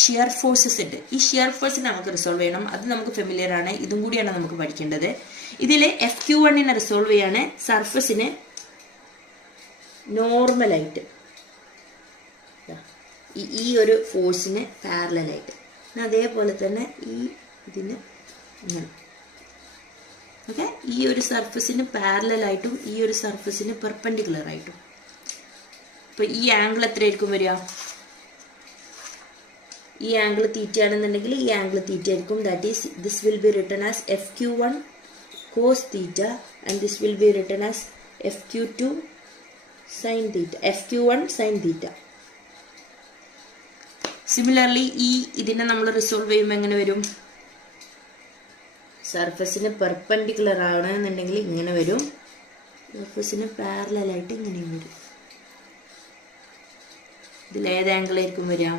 Shear forces ഉണ്ട്. ഈ shear ഫോഴ്സിനെ നമുക്ക് റിസോൾവ് ചെയ്യണം. അത് നമുക്ക് ഫെമിലിയർ ആണ്. ഇതും കൂടിയാണ് നമുക്ക് പഠിക്കേണ്ടത്. ഇതിൽ FQ1 റിസോൾവ് ചെയ്യാണ് സർഫസിന് നോർമലായിട്ട് ഈ ഒരു ഫോഴ്സിന് പാരലായിട്ട്, അതേപോലെ തന്നെ ഈ ഇതിന് ഇങ്ങനെ. ഓക്കെ, ഈ ഒരു സർഫസിന് പാരലായിട്ടും ഈ ഒരു സർഫസിന് പെർപെൻഡിക്കുലർ ആയിട്ടും. അപ്പൊ ഈ ആംഗിൾ എത്രയായിരിക്കും വരിക? ഈ ആംഗിൾ തീറ്റ ആണെന്നുണ്ടെങ്കിൽ ഈ ആംഗിൾ തീറ്റ ആയിരിക്കും. That is this will be written as FQ1 cos theta and this will be written as FQ2 sin theta, FQ1 sin theta. Similarly ഇതിനെ നമ്മൾ റിസോൾവ് ചെയ്യുമ്പോൾ എങ്ങനെ വരും? സർഫസിന് പെർപെൻഡിക്കുലർ ആണെന്നുണ്ടെങ്കിൽ ഇങ്ങനെ വരും, സർഫസിന് പാരലൽ ആയിട്ട് ഇങ്ങനെയും വരും. ഇതിൽ ഏത് ആംഗിൾ ആയിരിക്കും വരിക?